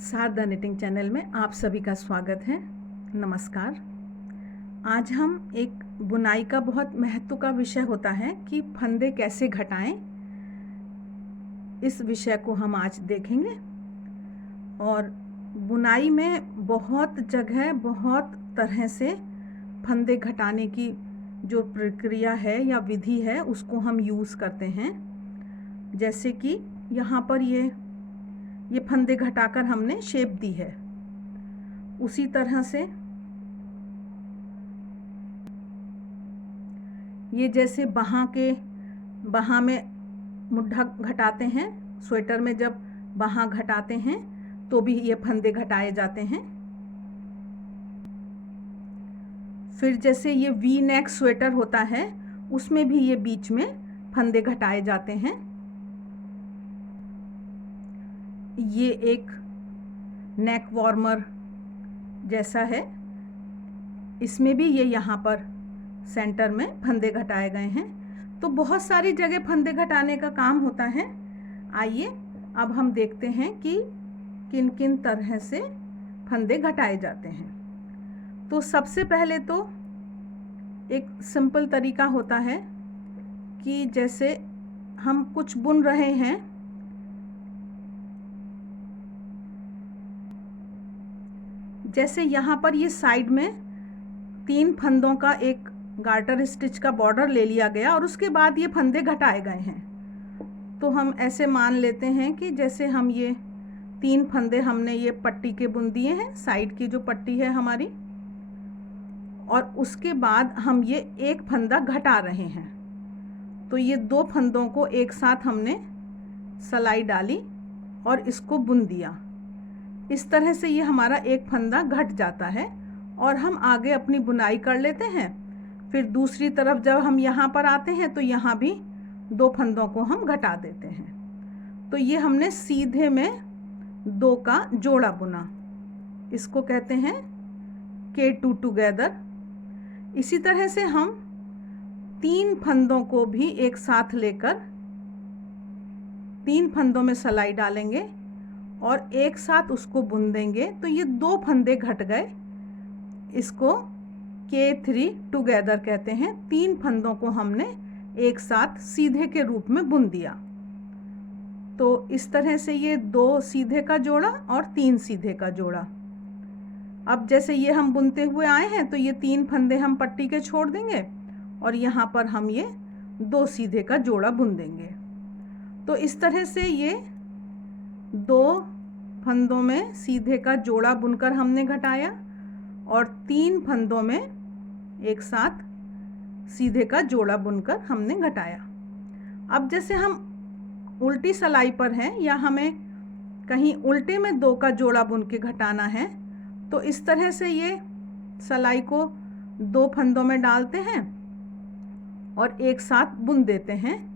Sharda knitting channel में आप सभी का स्वागत है। नमस्कार। आज हम एक बुनाई का बहुत महत्व का विषय होता है कि फंदे कैसे घटाएं, इस विषय को हम आज देखेंगे। और बुनाई में बहुत जगह बहुत तरह से फंदे घटाने की जो प्रक्रिया है या विधि है उसको हम यूज़ करते हैं। जैसे कि यहाँ पर ये फंदे घटाकर हमने शेप दी है। उसी तरह से ये जैसे बाहाँ में मुड्ढा घटाते हैं, स्वेटर में जब बाहाँ घटाते हैं तो भी ये फंदे घटाए जाते हैं। फिर जैसे ये वी नेक स्वेटर होता है उसमें भी ये बीच में फंदे घटाए जाते हैं। ये एक नेक वार्मर जैसा है, इसमें भी ये यहाँ पर सेंटर में फंदे घटाए गए हैं। तो बहुत सारी जगह फंदे घटाने का काम होता है। आइए अब हम देखते हैं कि किन किन तरह से फंदे घटाए जाते हैं। तो सबसे पहले तो एक सिंपल तरीका होता है कि जैसे हम कुछ बुन रहे हैं, जैसे यहाँ पर ये साइड में 3 फंदों का एक गार्टर स्टिच का बॉर्डर ले लिया गया और उसके बाद ये फंदे घटाए गए हैं। तो हम ऐसे मान लेते हैं कि जैसे हम ये 3 फंदे हमने ये पट्टी के बुन दिए हैं, साइड की जो पट्टी है हमारी, और उसके बाद हम ये एक फंदा घटा रहे हैं। तो ये 2 फंदों को एक साथ हमने सिलाई डाली और इसको बुन दिया। इस तरह से ये हमारा एक फंदा घट जाता है और हम आगे अपनी बुनाई कर लेते हैं। फिर दूसरी तरफ जब हम यहाँ पर आते हैं तो यहाँ भी 2 फंदों को हम घटा देते हैं। तो ये हमने सीधे में 2 का जोड़ा बुना, इसको कहते हैं K2 टुगेदर। इसी तरह से हम 3 फंदों को भी एक साथ लेकर 3 फंदों में सिलाई डालेंगे और एक साथ उसको बुन देंगे। तो ये 2 फंदे घट गए, इसको K3 टुगेदर कहते हैं। 3 फंदों को हमने एक साथ सीधे के रूप में बुन दिया। तो इस तरह से ये 2 सीधे का जोड़ा और 3 सीधे का जोड़ा। अब जैसे ये हम बुनते हुए आए हैं तो ये 3 फंदे हम पट्टी के छोड़ देंगे और यहाँ पर हम ये 2 सीधे का जोड़ा बुन देंगे। तो इस तरह से ये 2 फंदों में सीधे का जोड़ा बुनकर हमने घटाया और 3 फंदों में एक साथ सीधे का जोड़ा बुनकर हमने घटाया। अब जैसे हम उल्टी सिलाई पर हैं या हमें कहीं उल्टे में 2 का जोड़ा बुन के घटाना है, तो इस तरह से ये सिलाई को 2 फंदों में डालते हैं और एक साथ बुन देते हैं।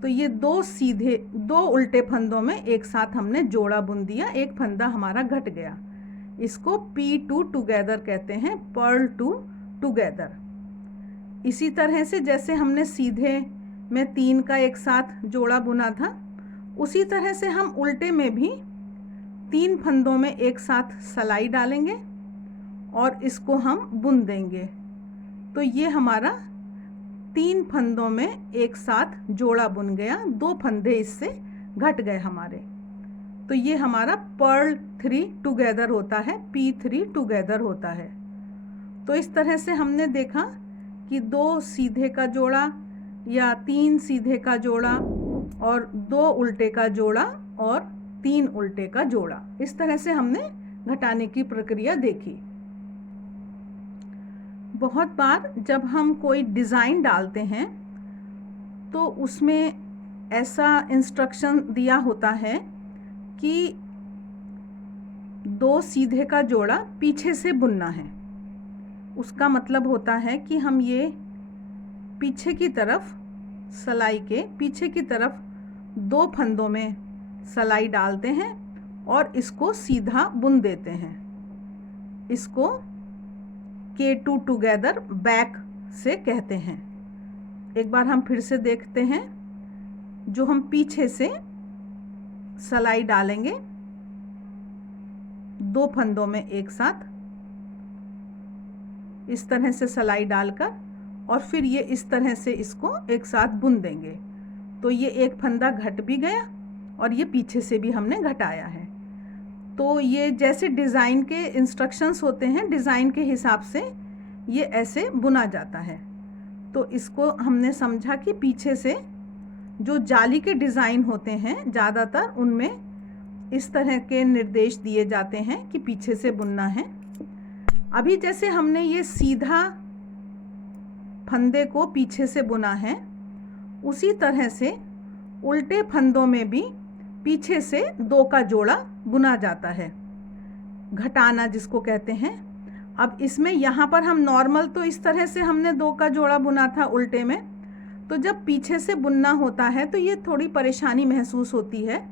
तो ये 2 उल्टे फंदों में एक साथ हमने जोड़ा बुन दिया, एक फंदा हमारा घट गया। इसको P2 टुगेदर कहते हैं, पर्ल 2 टुगेदर। इसी तरह से जैसे हमने सीधे में 3 का एक साथ जोड़ा बुना था, उसी तरह से हम उल्टे में भी 3 फंदों में एक साथ सिलाई डालेंगे और इसको हम बुन देंगे। तो ये हमारा 3 फंदों में एक साथ जोड़ा बुन गया, 2 फंदे इससे घट गए हमारे। तो ये हमारा पर्ल 3 टुगेदर होता है, P3 टुगेदर होता है। तो इस तरह से हमने देखा कि 2 सीधे का जोड़ा या 3 सीधे का जोड़ा और 2 उल्टे का जोड़ा और 3 उल्टे का जोड़ा, इस तरह से हमने घटाने की प्रक्रिया देखी। बहुत बार जब हम कोई डिज़ाइन डालते हैं तो उसमें ऐसा इंस्ट्रक्शन दिया होता है कि 2 सीधे का जोड़ा पीछे से बुनना है। उसका मतलब होता है कि हम ये पीछे की तरफ, सिलाई के पीछे की तरफ 2 फंदों में सिलाई डालते हैं और इसको सीधा बुन देते हैं। इसको K2 टुगेदर बैक से कहते हैं। एक बार हम फिर से देखते हैं। जो हम पीछे से सिलाई डालेंगे 2 फंदों में एक साथ इस तरह से सिलाई डालकर, और फिर ये इस तरह से इसको एक साथ बुन देंगे। तो ये एक फंदा घट भी गया और ये पीछे से भी हमने घटाया है। तो ये जैसे डिज़ाइन के इंस्ट्रक्शंस होते हैं, डिज़ाइन के हिसाब से ये ऐसे बुना जाता है। तो इसको हमने समझा कि पीछे से जो जाली के डिज़ाइन होते हैं ज़्यादातर उनमें इस तरह के निर्देश दिए जाते हैं कि पीछे से बुनना है। अभी जैसे हमने ये सीधा फंदे को पीछे से बुना है, उसी तरह से उल्टे फंदों में भी पीछे से 2 का जोड़ा बुना जाता है, घटाना जिसको कहते हैं। अब इसमें यहाँ पर हम नॉर्मल तो इस तरह से हमने 2 का जोड़ा बुना था उल्टे में, तो जब पीछे से बुनना होता है तो ये थोड़ी परेशानी महसूस होती है।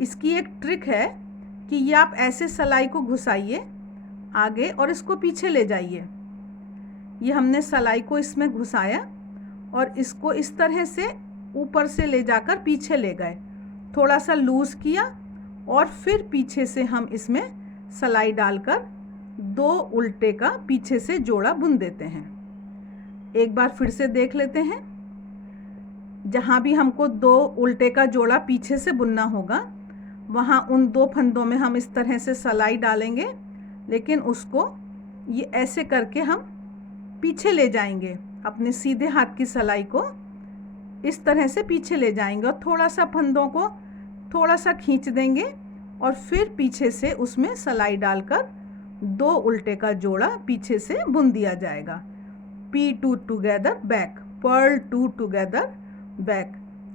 इसकी एक ट्रिक है कि ये आप ऐसे सिलाई को घुसाइए आगे और इसको पीछे ले जाइए। ये हमने सिलाई को इसमें घुसाया और इसको इस तरह से ऊपर से ले जाकर पीछे ले गए, थोड़ा सा लूज़ किया और फिर पीछे से हम इसमें सिलाई डालकर 2 उल्टे का पीछे से जोड़ा बुन देते हैं। एक बार फिर से देख लेते हैं। जहाँ भी हमको 2 उल्टे का जोड़ा पीछे से बुनना होगा, वहाँ उन 2 फंदों में हम इस तरह से सिलाई डालेंगे, लेकिन उसको ये ऐसे करके हम पीछे ले जाएंगे। अपने सीधे हाथ की सिलाई को इस तरह से पीछे ले जाएंगे और थोड़ा सा फंदों को थोड़ा सा खींच देंगे और फिर पीछे से उसमें सिलाई डालकर 2 उल्टे का जोड़ा पीछे से बुन दिया जाएगा। P2 together back, purl 2 together back,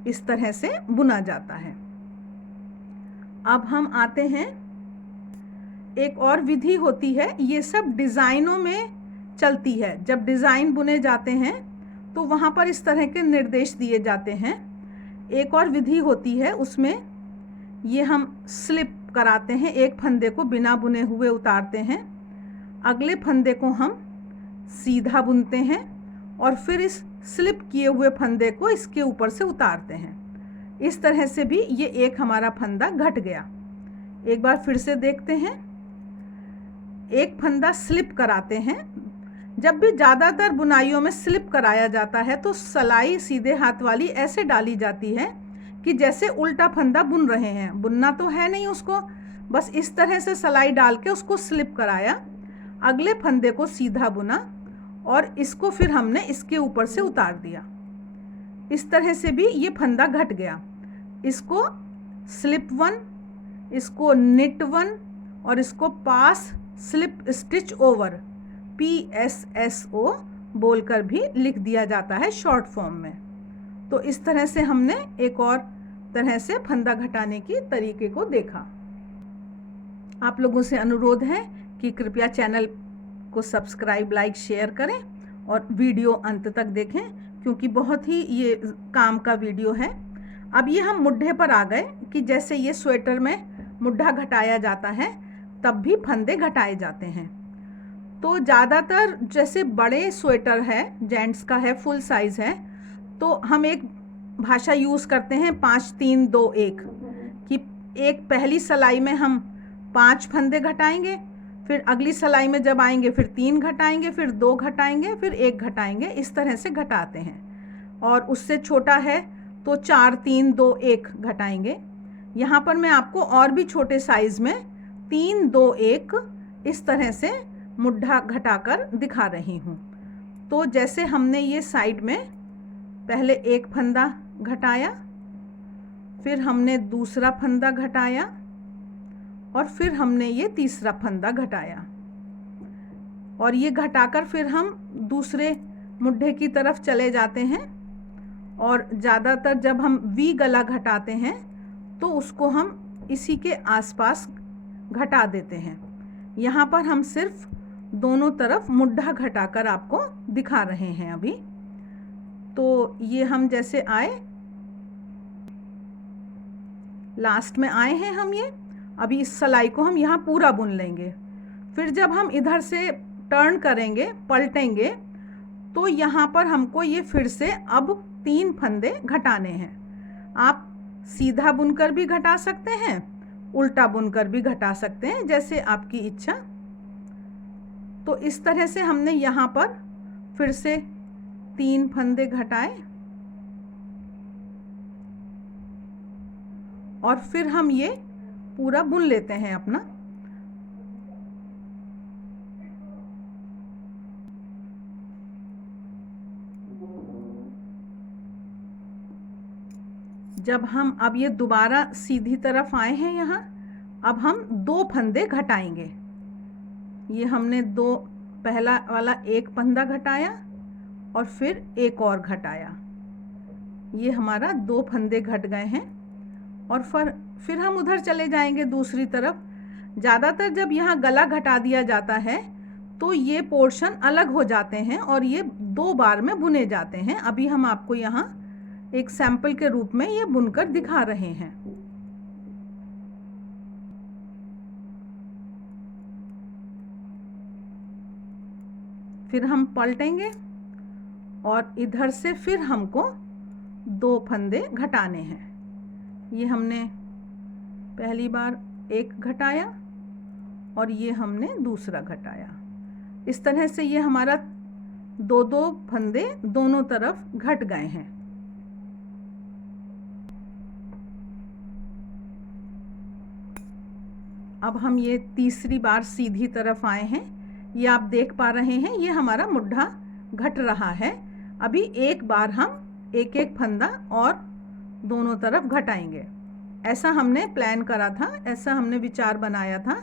इस तरह से बुना जाता है। अब हम आते हैं, एक और विधि होती है, ये सब डिज़ाइनों में चलती है। जब डिज़ाइन बुने जाते हैं तो वहाँ पर इस तरह के निर्देश दिए जाते हैं। एक और विधि होती है, उसमें ये हम स्लिप कराते हैं, एक फंदे को बिना बुने हुए उतारते हैं, अगले फंदे को हम सीधा बुनते हैं और फिर इस स्लिप किए हुए फंदे को इसके ऊपर से उतारते हैं। इस तरह से भी ये एक हमारा फंदा घट गया। एक बार फिर से देखते हैं। एक फंदा स्लिप कराते हैं। जब भी ज़्यादातर बुनाइयों में स्लिप कराया जाता है तो सिलाई सीधे हाथ वाली ऐसे डाली जाती है कि जैसे उल्टा फंदा बुन रहे हैं। बुनना तो है नहीं उसको, बस इस तरह से सिलाई डाल के उसको स्लिप कराया, अगले फंदे को सीधा बुना और इसको फिर हमने इसके ऊपर से उतार दिया। इस तरह से भी ये फंदा घट गया। इसको स्लिप 1, इसको निट 1 और इसको पास स्लिप स्टिच ओवर, PSSO बोलकर भी लिख दिया जाता है शॉर्ट फॉर्म में। तो इस तरह से हमने एक और तरह से फंदा घटाने की तरीके को देखा। आप लोगों से अनुरोध है कि कृपया चैनल को सब्सक्राइब, लाइक, शेयर करें और वीडियो अंत तक देखें, क्योंकि बहुत ही ये काम का वीडियो है। अब ये हम मुड्ढे पर आ गए कि जैसे ये स्वेटर में मुड्ढा घटाया जाता है, तब भी फंदे घटाए जाते हैं। तो ज़्यादातर जैसे बड़े स्वेटर है, जेंट्स का है, फुल साइज़ है, तो हम एक भाषा यूज़ करते हैं 5 3 2 1, कि एक पहली सिलाई में हम 5 फंदे घटाएंगे, फिर अगली सिलाई में जब आएंगे फिर 3 घटाएंगे, फिर 2 घटाएंगे, फिर 1 घटाएंगे, इस तरह से घटाते हैं। और उससे छोटा है तो 4 3 2 1 घटाएंगे। यहाँ पर मैं आपको और भी छोटे साइज़ में 3 2 1 इस तरह से मुड्ढा घटाकर दिखा रही हूँ। तो जैसे हमने ये साइड में पहले एक फंदा घटाया, फिर हमने दूसरा फंदा घटाया और फिर हमने ये तीसरा फंदा घटाया, और ये घटाकर फिर हम दूसरे मुड्ढे की तरफ चले जाते हैं। और ज़्यादातर जब हम वी गला घटाते हैं तो उसको हम इसी के आसपास घटा देते हैं। यहाँ पर हम सिर्फ दोनों तरफ मुड्ढा घटाकर आपको दिखा रहे हैं अभी। तो ये हम जैसे आए, लास्ट में आए हैं हम, ये अभी इस सिलाई को हम यहाँ पूरा बुन लेंगे। फिर जब हम इधर से टर्न करेंगे, पलटेंगे, तो यहाँ पर हमको ये फिर से अब 3 फंदे घटाने हैं। आप सीधा बुनकर भी घटा सकते हैं उल्टा बुनकर भी घटा सकते हैं, जैसे आपकी इच्छा। तो इस तरह से हमने यहाँ पर फिर से 3 फंदे घटाए और फिर हम ये पूरा बुन लेते हैं अपना। जब हम अब ये दोबारा सीधी तरफ आए हैं यहाँ, अब हम 2 फंदे घटाएंगे। ये हमने पहला वाला 1 फंदा घटाया और फिर एक और घटाया, ये हमारा 2 फंदे घट गए हैं। और फिर हम उधर चले जाएंगे दूसरी तरफ। ज़्यादातर जब यहाँ गला घटा दिया जाता है तो ये पोर्शन अलग हो जाते हैं और ये 2 बार में बुने जाते हैं। अभी हम आपको यहाँ एक सैंपल के रूप में ये बुनकर दिखा रहे हैं। फिर हम पलटेंगे और इधर से फिर हमको 2 फंदे घटाने हैं। ये हमने पहली बार 1 घटाया और ये हमने दूसरा घटाया। इस तरह से ये हमारा 2 फंदे दोनों तरफ घट गए हैं। अब हम ये तीसरी बार सीधी तरफ आए हैं। ये आप देख पा रहे हैं, ये हमारा मुड्ढा घट रहा है। अभी एक बार हम एक एक फंदा और दोनों तरफ घटाएंगे। ऐसा हमने प्लान करा था, ऐसा हमने विचार बनाया था।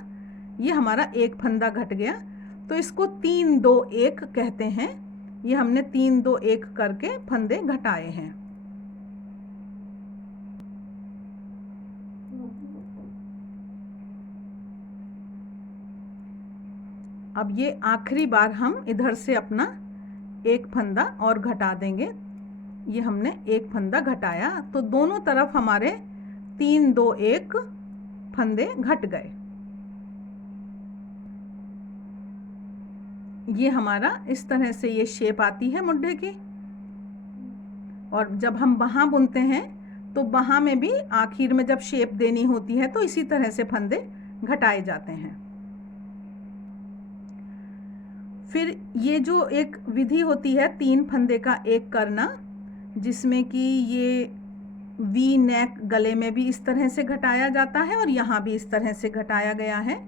ये हमारा 1 फंदा घट गया, तो इसको 3 2 1 कहते हैं। ये हमने 3 2 1 करके फंदे घटाए हैं। अब ये आखिरी बार हम इधर से अपना 1 फंदा और घटा देंगे। ये हमने 1 फंदा घटाया, तो दोनों तरफ हमारे 3 2 1 फंदे घट गए। ये हमारा इस तरह से ये शेप आती है मुड्ढे की। और जब हम बाहाँ बुनते हैं तो बाहाँ में भी आखिर में जब शेप देनी होती है तो इसी तरह से फंदे घटाए जाते हैं। फिर ये जो एक विधि होती है 3 फंदे का 1 करना, जिसमें कि ये वी नेक गले में भी इस तरह से घटाया जाता है और यहाँ भी इस तरह से घटाया गया है।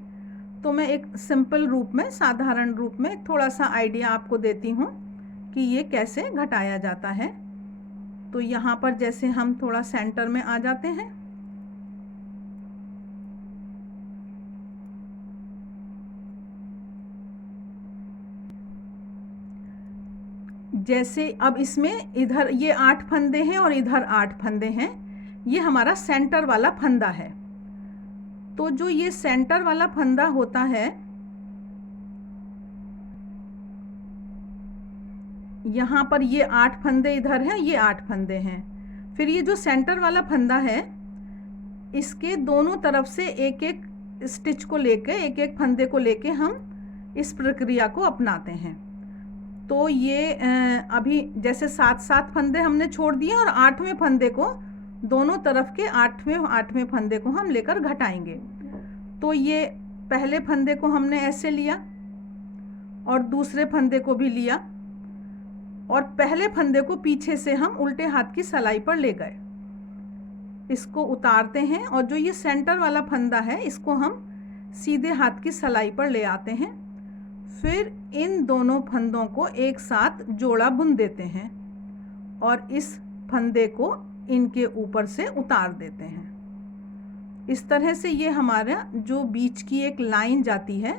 तो मैं एक सिंपल रूप में, साधारण रूप में थोड़ा सा आइडिया आपको देती हूँ कि ये कैसे घटाया जाता है। तो यहाँ पर जैसे हम थोड़ा सेंटर में आ जाते हैं, जैसे अब इसमें इधर ये 8 फंदे हैं और इधर 8 फंदे हैं। ये हमारा सेंटर वाला फंदा है। तो जो ये सेंटर वाला फंदा होता है, यहाँ पर ये 8 फंदे इधर हैं, ये 8 फंदे हैं। फिर ये जो सेंटर वाला फंदा है, इसके दोनों तरफ से एक एक स्टिच को लेके, एक एक फंदे को लेके हम इस प्रक्रिया को अपनाते हैं। तो ये अभी जैसे 7 फंदे हमने छोड़ दिए और 8वें फंदे को, दोनों तरफ के 8वें फंदे को हम लेकर घटाएंगे। तो ये पहले फंदे को हमने ऐसे लिया और दूसरे फंदे को भी लिया और पहले फंदे को पीछे से हम उल्टे हाथ की सलाई पर ले गए। इसको उतारते हैं और जो ये सेंटर वाला फंदा है, इसको हम सीधे हाथ की सलाई पर ले आते हैं। फिर इन दोनों फंदों को एक साथ जोड़ा बुन देते हैं और इस फंदे को इनके ऊपर से उतार देते हैं। इस तरह से ये हमारा जो बीच की एक लाइन जाती है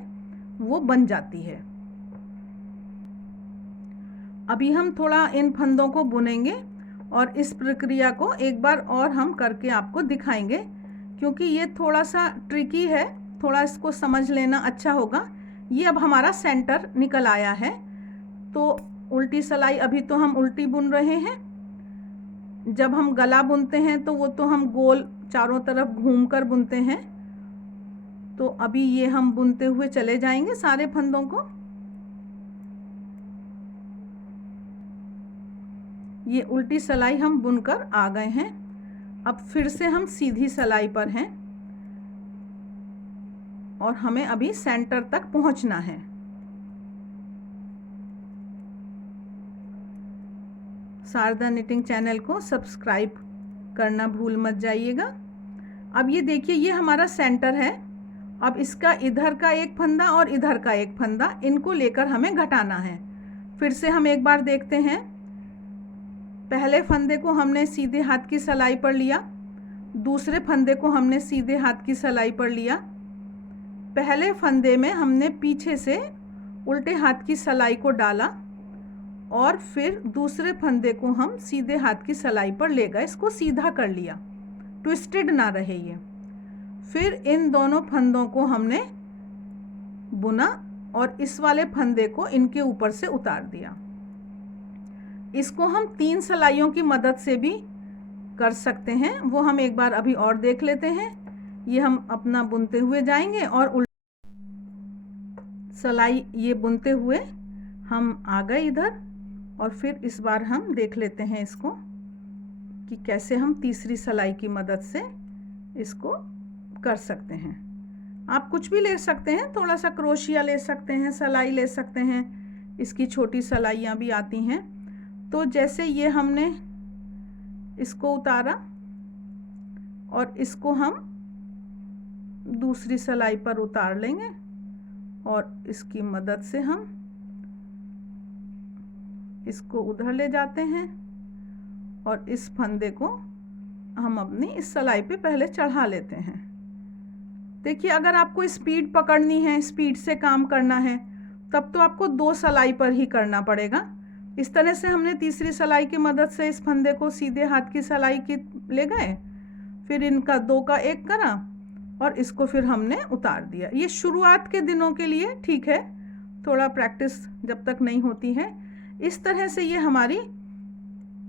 वो बन जाती है। अभी हम थोड़ा इन फंदों को बुनेंगे और इस प्रक्रिया को एक बार और हम करके आपको दिखाएंगे, क्योंकि ये थोड़ा सा ट्रिकी है, थोड़ा इसको समझ लेना अच्छा होगा। ये अब हमारा सेंटर निकल आया है। तो उल्टी सलाई अभी तो हम उल्टी बुन रहे हैं। जब हम गला बुनते हैं तो वो तो हम गोल चारों तरफ घूमकर बुनते हैं। तो अभी ये हम बुनते हुए चले जाएंगे सारे फंदों को। ये उल्टी सलाई हम बुनकर आ गए हैं। अब फिर से हम सीधी सलाई पर हैं। और हमें अभी सेंटर तक पहुंचना है। शारदा निटिंग चैनल को सब्सक्राइब करना भूल मत जाइएगा। अब ये देखिए, ये हमारा सेंटर है। अब इसका इधर का एक फंदा और इधर का एक फंदा, इनको लेकर हमें घटाना है। फिर से हम एक बार देखते हैं। पहले फंदे को हमने सीधे हाथ की सिलाई पर लिया, दूसरे फंदे को हमने सीधे हाथ की सिलाई पर लिया। पहले फंदे में हमने पीछे से उल्टे हाथ की सिलाई को डाला और फिर दूसरे फंदे को हम सीधे हाथ की सिलाई पर ले गए, इसको सीधा कर लिया, ट्विस्टेड ना रहे ये। फिर इन दोनों फंदों को हमने बुना और इस वाले फंदे को इनके ऊपर से उतार दिया। इसको हम 3 सिलाइयों की मदद से भी कर सकते हैं, वो हम एक बार अभी और देख लेते हैं। ये हम अपना बुनते हुए जाएंगे और सिलाई ये बुनते हुए हम आ गए इधर, और फिर इस बार हम देख लेते हैं इसको कि कैसे हम तीसरी सिलाई की मदद से इसको कर सकते हैं। आप कुछ भी ले सकते हैं, थोड़ा सा क्रोशिया ले सकते हैं, सिलाई ले सकते हैं, इसकी छोटी सिलाइयाँ भी आती हैं। तो जैसे ये हमने इसको उतारा और इसको हम दूसरी सिलाई पर उतार लेंगे और इसकी मदद से हम इसको उधर ले जाते हैं और इस फंदे को हम अपनी इस सिलाई पे पहले चढ़ा लेते हैं। देखिए, अगर आपको स्पीड पकड़नी है, स्पीड से काम करना है, तब तो आपको 2 सिलाई पर ही करना पड़ेगा। इस तरह से हमने तीसरी सिलाई की मदद से इस फंदे को सीधे हाथ की सिलाई की ले गए, फिर इनका 2 का 1 करा और इसको फिर हमने उतार दिया। ये शुरुआत के दिनों के लिए ठीक है, थोड़ा प्रैक्टिस जब तक नहीं होती है। इस तरह से ये हमारी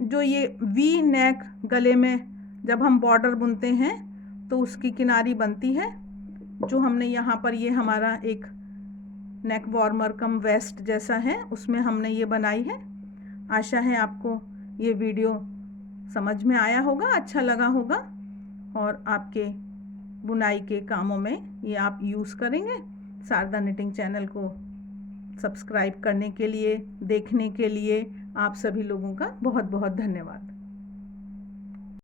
जो ये वी नेक गले में जब हम बॉर्डर बुनते हैं तो उसकी किनारी बनती है, जो हमने यहाँ पर ये हमारा एक नेक वार्मर कम वेस्ट जैसा है, उसमें हमने ये बनाई है। आशा है आपको ये वीडियो समझ में आया होगा, अच्छा लगा होगा और आपके बुनाई के कामों में ये आप यूज़ करेंगे। शारदा निटिंग चैनल को सब्सक्राइब करने के लिए, देखने के लिए आप सभी लोगों का बहुत बहुत धन्यवाद।